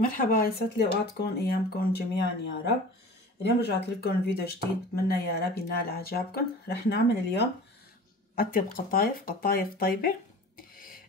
مرحبا، يسعد لي اوقاتكم ايامكم جميعا يا رب. اليوم رجعت لكم فيديو جديد، بتمنى يا رب ينال اعجابكم. رح نعمل اليوم اطيب قطايف طيبه.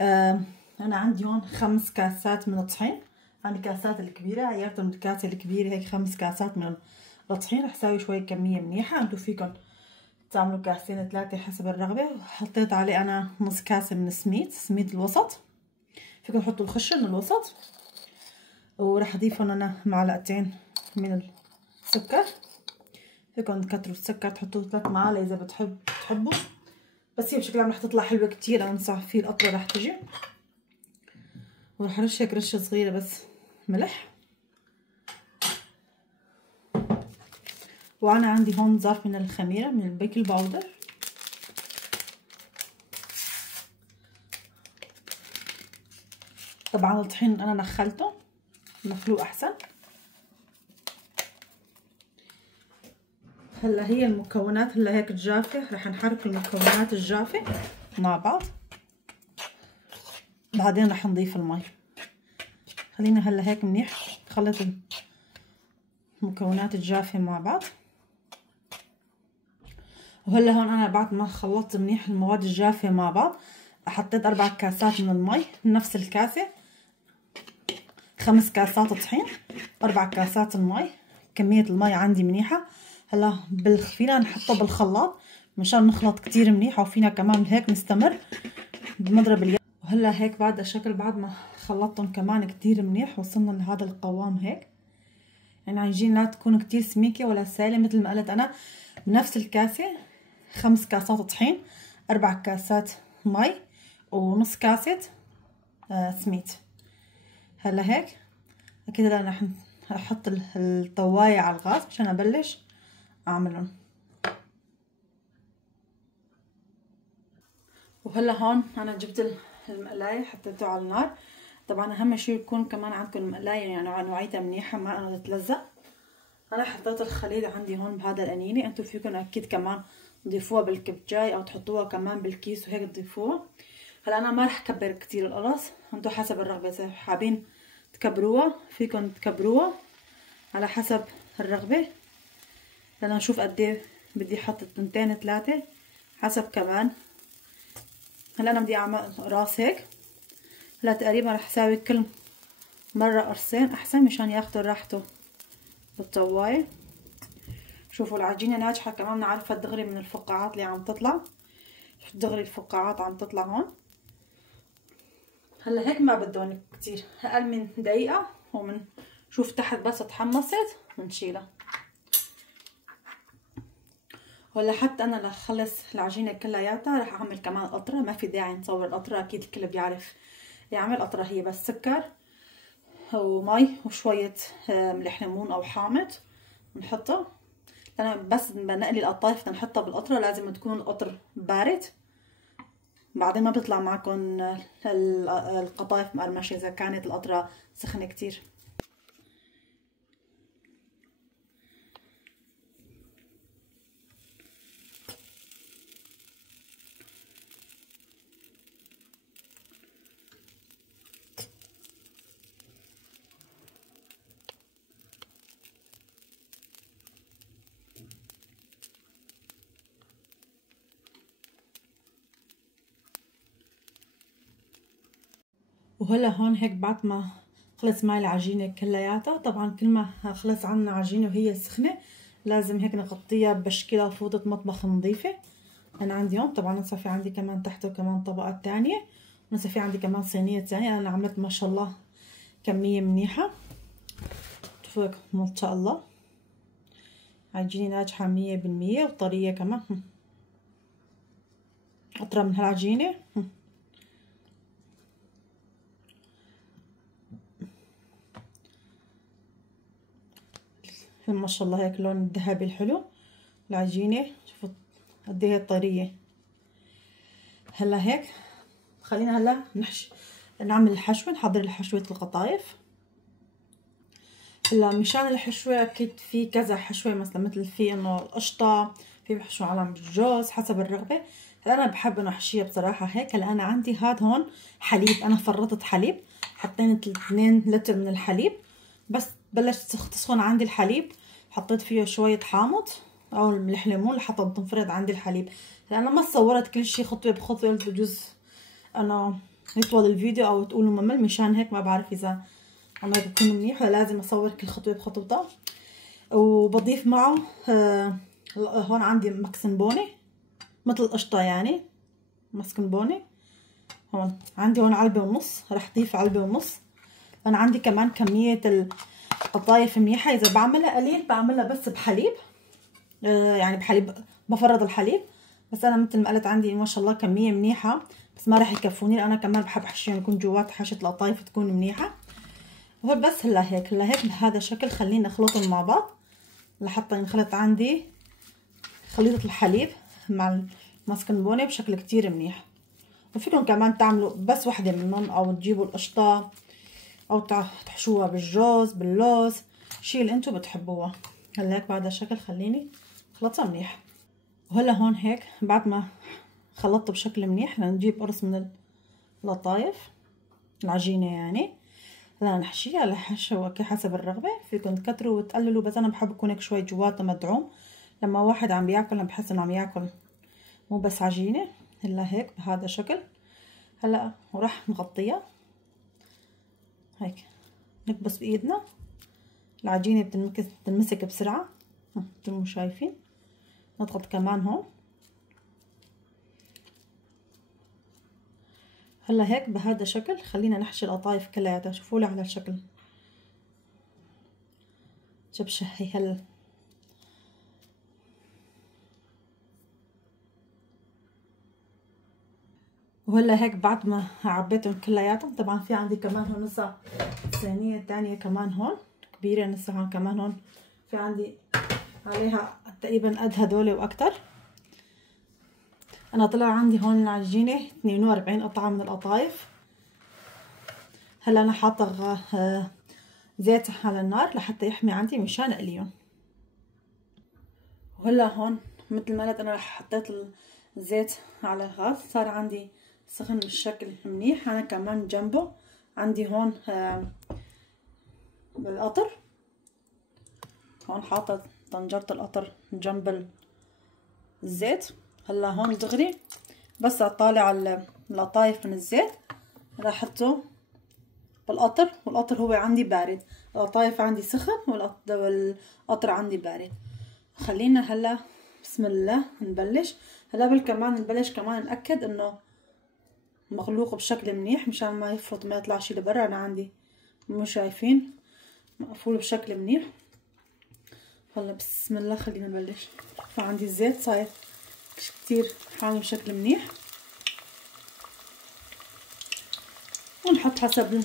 انا عندي هون 5 كاسات من الطحين. عندي كاسات الكبيره، عيرتهم الكاسه الكبيره هيك 5 كاسات من الطحين. رح ساوي شوي كميه منيحه، انتم فيكم تعملوا كاسين 3 حسب الرغبه. حطيت عليه انا نص كاسه من سميد الوسط، فيكم تحطوا الخشن من الوسط. وراح اضيف انا معلقتين من السكر، فيكم تكتروا السكر تحطوا 3 معالق اذا بتحبوا، بس هي بشكل عام رح تطلع حلوه كتير. انصح فيه القطره رح تجي. وراح ارش هيك رشه صغيره بس ملح. وانا عندي هون ظرف من الخميره من البيكنج باودر. طبعا الطحين انا نخلته، مخلوق احسن. هلا هي المكونات هلا هيك جافه، رح نحرك المكونات الجافه مع بعض، بعدين رح نضيف المي. خلينا هلا هيك منيح نخلط المكونات الجافه مع بعض. وهلا هون انا بعد ما خلطت منيح المواد الجافه مع بعض، حطيت 4 كاسات من المي من نفس الكاسه. 5 كاسات طحين 4 كاسات المي. كميه المي عندي منيحه. هلا فينا نحطه بالخلاط مشان نخلط كتير منيح، وفينا كمان هيك نستمر بمضرب اليد. وهلا هيك بعد الشكل، بعد ما خلطتهم كمان كتير منيح وصلنا لهذا القوام هيك. يعني عايزين لا تكون كتير سميكه ولا سائله، مثل ما قلت انا بنفس الكاسه 5 كاسات طحين 4 كاسات مي ونص كاسه سميد. هلا هيك اكيد انا رح احط الطوايه على الغاز عشان ابلش اعملهم. وهلا هون انا جبت المقلايه حطيته على النار. طبعا اهم شيء يكون كمان عندكم المقلايه يعني نوعيتها منيحه ما انه تتلزق. انا حطيت الخليط عندي هون بهذا الانينه، انتم فيكم اكيد كمان تضيفوها بالكبجاي او تحطوها كمان بالكيس وهيك تضيفوها. هلا انا ما رح كبر كتير القرص، انتم حسب الرغبه، اذا حابين تكبروها فيكم تكبروها على حسب الرغبه. بدنا نشوف قد ايه بدي احط 2 3 حسب كمان. هلا انا بدي اعمل راس هيك. هلا تقريبا رح اساوي كل مره قرصين احسن مشان ياخذوا راحته بالطوايه. شوفوا العجينه ناجحه كمان، نعرفها دغري من الفقاعات اللي عم تطلع. دغري الفقاعات عم تطلع هون. هلا هيك ما بدهم كتير، اقل من دقيقه ومن شوف تحت بس تحمصت بنشيلها. ولا حتى انا لخلص العجينه كلياتها رح اعمل كمان قطره. ما في داعي نصور القطره، اكيد الكل بيعرف يعمل قطره. هي بس سكر ومي وشويه ملح ليمون او حامض بنحطها. انا بس بنقلي القطايف نحطها بالقطره لازم تكون القطر بارد، بعدين ما بيطلع معكم القطايف مقرمشه اذا كانت القطره سخنه كتير. وهلا هون هيك بعد ما خلص معي العجينه كلياتها، طبعا كل ما خلص عنا عجينه وهي سخنه لازم هيك نغطيها بشكلها فوطه مطبخ نظيفه. انا عندي هون طبعا لسه في عندي كمان تحته كمان طبقه تانية، ولسه في عندي كمان صينيه تانية. انا عملت ما شاء الله كميه منيحه، شوفوا ما شاء الله عجينه ناجحه 100% وطريه كمان. قطره من هالعجينه ما شاء الله هيك اللون الذهبي الحلو العجينه. شوفوا قد ايه طريه. هلا هيك خلينا هلا نعمل الحشوه، نحضر الحشوه القطايف. هلا مشان الحشوه اكيد في كذا حشوه، مثل في انه القشطه، في بحشوا على الجوز حسب الرغبه. هلا انا بحب انه احشيها بصراحه هيك. هلا انا عندي هاد هون حليب، انا فرطت حليب، حطيت 2 لتر من الحليب بس بلش تسخن عندي الحليب، حطيت فيه شويه حامض او ملح ليمون لحتى تنفرد عندي الحليب. لأنا ما صورت كل شيء خطوه بخطوه، بجوز انا يطول الفيديو او تقولوا ممل، مشان هيك ما بعرف اذا عمال بكون منيح ولا لازم اصور كل خطوه بخطوتها. وبضيف معه هون عندي مكسنبونة مثل القشطة، يعني مسكنبونة. هون عندي هون علبة ونص، رح اضيف علبة ونص. انا عندي كمان كمية القطايف منيحة، اذا بعملها قليل بعملها بس بحليب، يعني بحليب بفرط الحليب. بس انا مثل ما قلت عندي ما شاء الله كمية منيحة، بس ما رح يكفوني. انا كمان بحب احشيهم يكون جوات حشة القطايف تكون منيحة. وهو بس هلا هيك بهذا الشكل. خلينا نخلطهم مع بعض لحتى ينخلط عندي خليطة الحليب مع الماسكنبونة بشكل كتير منيح. وفيكم كمان تعملوا بس وحدة منهم، او تجيبوا القشطة او تحشوها بالجوز باللوز، شي اللي انتو بتحبوها. هلا هيك بهذا الشكل خليني اخلطها منيح. وهلا هون هيك بعد ما خلطته بشكل منيح نجيب قرص من القطايف العجينة يعني. هلا نحشيها على حشوة حسب الرغبة، فيكم تكتروا وتقللوا، بس انا بحب يكون هيك شوي جواتها مدعوم. لما واحد عم بياكل انا بحس انه عم ياكل مو بس عجينة. هلا هيك بهذا الشكل. هلا وراح نغطيها هيك، نكبس بايدنا. العجينة بتنمسك بسرعة مثل ما شايفين. نضغط كمان هون. هلا هيك بهذا الشكل خلينا نحشي القطايف كلياتها. شوفوا لي على الشكل شبشهي. هلا وهلا هيك بعد ما عبيتهم كلياتهم، طبعا في عندي كمان هون لسه صينية تانية كمان هون كبيرة، لسه هون كمان هون في عندي عليها تقريبا قد هدول واكتر. انا طلع عندي هون العجينة 42 قطعة من القطايف. هلا انا حاطة زيت على النار لحتى يحمي عندي مشان اقليهم. وهلا هون مثل ما قلت انا رح حطيت الزيت على الغاز، صار عندي سخن بالشكل منيح. انا كمان جنبه عندي هون بالقطر، هون حاطه طنجرة القطر جنب الزيت. هلا هون دغري بس اطالع القطايف من الزيت راح احطه بالقطر، والقطر هو عندي بارد. القطايف عندي سخن والقطر عندي بارد. خلينا هلا بسم الله نبلش. هلا كمان نبلش كمان نأكد انه مغلوق بشكل منيح مشان ما يفرط ما يطلع شي لبرا. انا عندي مو شايفين مقفول بشكل منيح. هلا بسم الله خلينا نبلش. فعندي الزيت صاير كتير حامي بشكل منيح، ونحط حسب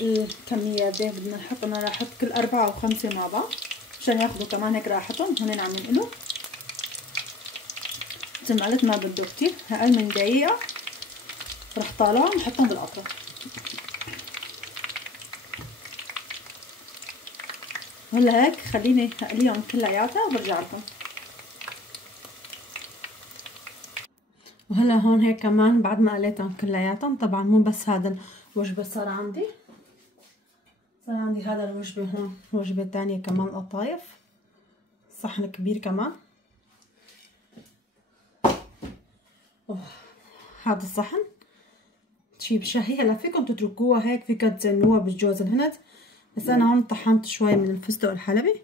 الكميات. بدنا نحط، انا راح احط كل 4 أو 5 مع بعض عشان ياخدوا كمان هيك راحتهم. هون عم ينقلوا مثل ما قلت ما بده كتير، اقل من دقيقة رح طالعهم نحطهم بالقطرة. هلا هيك خليني اقليهم كلياتها وبرجع لكم. وهلا هون هيك كمان بعد ما قليتهم كلياتهم، طبعا مو بس هذا الوجبة صار عندي هذا الوجبة هون وجبة تانية كمان قطايف، صحن كبير كمان. هذا الصحن شي بشهي. هلا فيكم تتركوها هيك، فيكم تزينوها بالجوز الهند، بس انا هون طحنت شوي من الفستق الحلبي.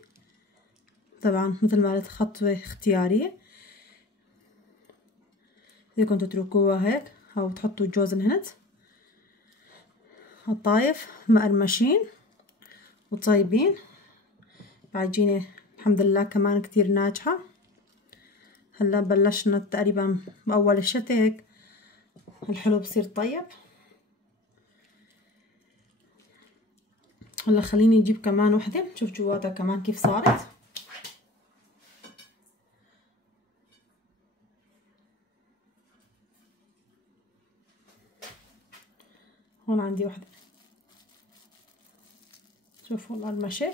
طبعا مثل ما قلت خطوة اختيارية، فيكم تتركوها هيك او تحطوا جوز الهند. قطايف مقرمشين وطيبين، العجينة الحمد لله كمان كتير ناجحة. هلا بلشنا تقريبا بأول الشتا هيك الحلو بصير طيب. هلا خليني نجيب كمان وحدة نشوف جواتها كمان كيف صارت. هون عندي وحدة، شوفوا المقرمشة،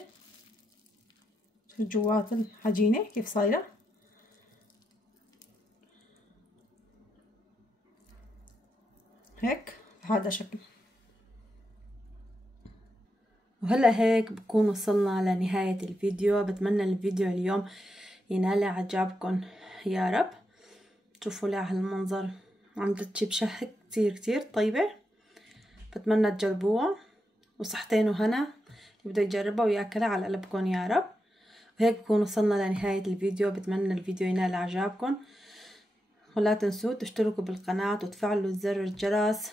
شوف جوات العجينة كيف صايرة. هيك بهذا شكل. وهلا هيك بكون وصلنا لنهاية الفيديو. بتمنى الفيديو اليوم ينال اعجابكم يا رب. شوفوا لي هالمنظر، عم تجيب شهي كتير طيبة. بتمنى تجربوها، وصحتين وهنا اللي بده يجربها وياكلها على قلبكم يا رب. وهيك بكون وصلنا لنهاية الفيديو. بتمنى الفيديو ينال اعجابكم، ولا تنسوا تشتركوا بالقناة وتفعلوا زر الجرس،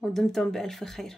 ودمتم بألف خير.